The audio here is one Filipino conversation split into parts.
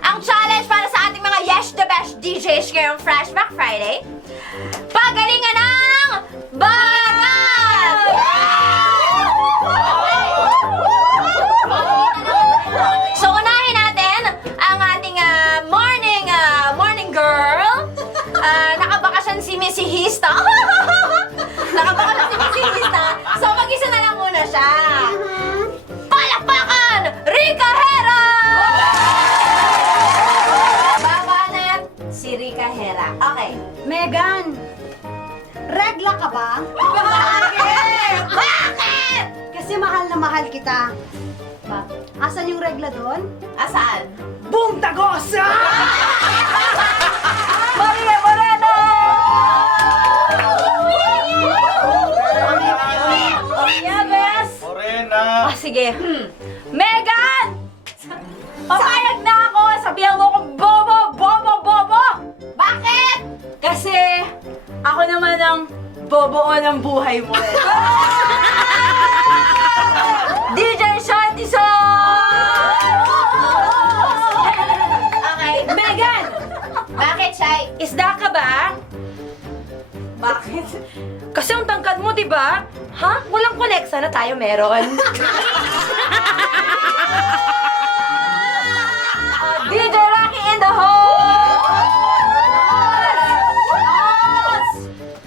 ang challenge para sa ating mga Yes the Best DJs ngayong Flashback Friday. Pagalingan ng bagat! So, unahin natin ang ating morning girl. Nakabakasyon si Missy Hista. Nakabakasyon si Missy Hista. So, mag-isa na lang muna siya. Palakpakan! Rica Hera! Baba na si Rica Hera. Okay. Megan, regla ka ba? Bakit? Bakit? Kasi mahal na mahal kita. Bakit? Asan yung regla doon? Asaan? Boom tagos! Maria Moreno! Yeah, bes! Morena! Ah, sige. Megan! Papayag na ako! Sabihan mo kong bobo! Bobo! Bobo! Bakit? Kasi ako naman ang bobo ng buhay mo eh. DJ Shanty Okay. Megan! Bakit, Shai? Isda ka ba? Bakit? Kasi ang tangkad mo, di ba? Ha? Walang connect. Sana tayo meron. DJ Rocky in the house!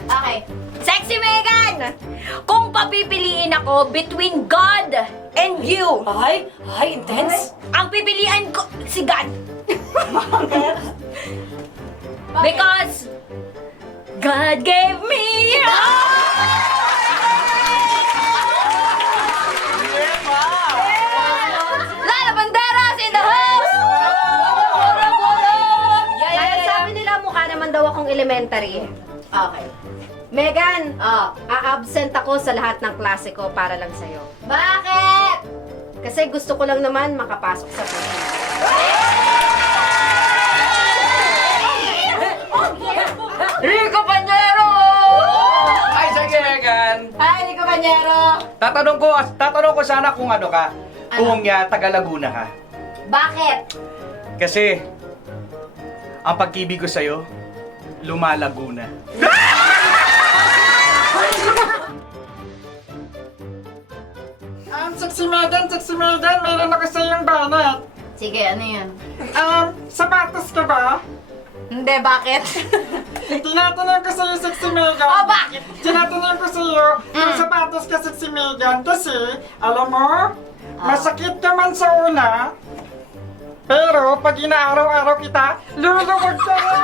Okay. Sexy Megan! Kung papipiliin ako between God and you. Ay, intense. Ang pipilian ko, si God. Because God gave me you. Lala Banderas in the house! Dahil sabi nila mukha naman daw akong elementary. Okay. Megan, Oh. a-absent ako sa lahat ng klase ko para lang sa'yo. Bakit? Kasi gusto ko lang naman makapasok sa puso. Rico Pañero! Ay, sige, Megan! Hi, Rico Pañero! Tatanong ko sana kung ano ka. Ano? Kung taga Laguna ka. Bakit? Kasi, ang pag-ibig ko sa'yo, lumalaguna. Sexy Megan, meron ako sa iyong banat. Sige, ano yun? Sapatos ka ba? Hindi, bakit? Tinatanong ko sa iyo, Sexy Megan. Oh, bakit? Tinatanong ko sa iyo, kung sapatos ka, Sexy Megan, kasi, alam mo, masakit ka man sa una, pero pag inaaraw-araw kita, lulubog ka rin.